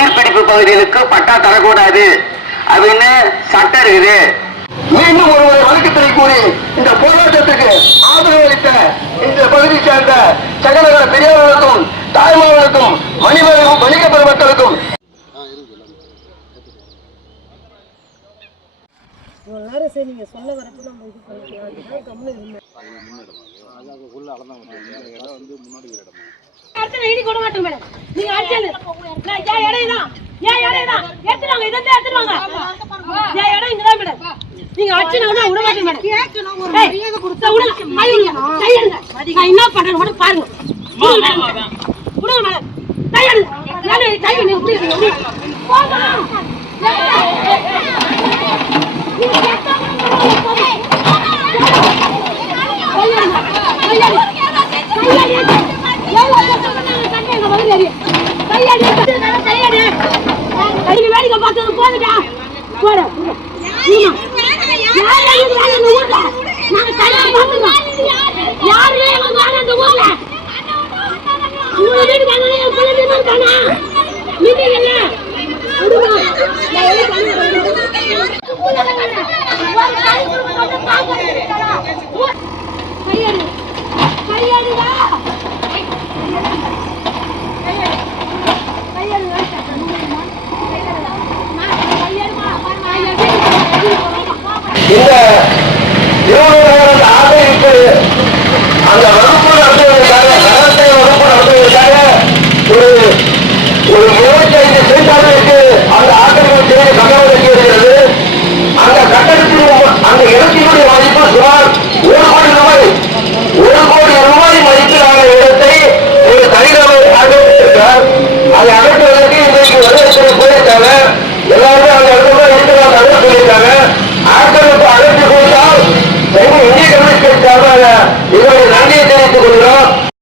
நீர்பிடிப்பு பகுதிகளுக்கு பட்டா தரக்கூடாது அப்படின்னு சட்டம் இருக்குது. மீண்டும் ஒருவர் வழக்கத்தை கூறி இந்த போராட்டத்துக்கு ஆதரவு அளித்த இந்த பகுதியை சேர்ந்த சகலகர பெரியார்களுக்கும் தாய்மார்களுக்கும் வணிக பெருமக்களுக்கும் நீங்க சொல்ல வரப்போ நம்ம இது பண்ணிக்கலாம். கம்முன்னு இருந்தேன். நீங்க அடிச்சது நான் இடையதான் எடுத்துவாங்க இதை எடுத்துவாங்க என் இடம் இங்கதான் மேடம். நீங்க அடிச்சுனா விட மாட்டேன் மேடம். நான் என்ன பண்றேன்னு கூட பாருங்க. விடுங்க மேடம். வேடிக்கை பார்த்தது போதுடா போட இந்த ஆதரித்து அந்த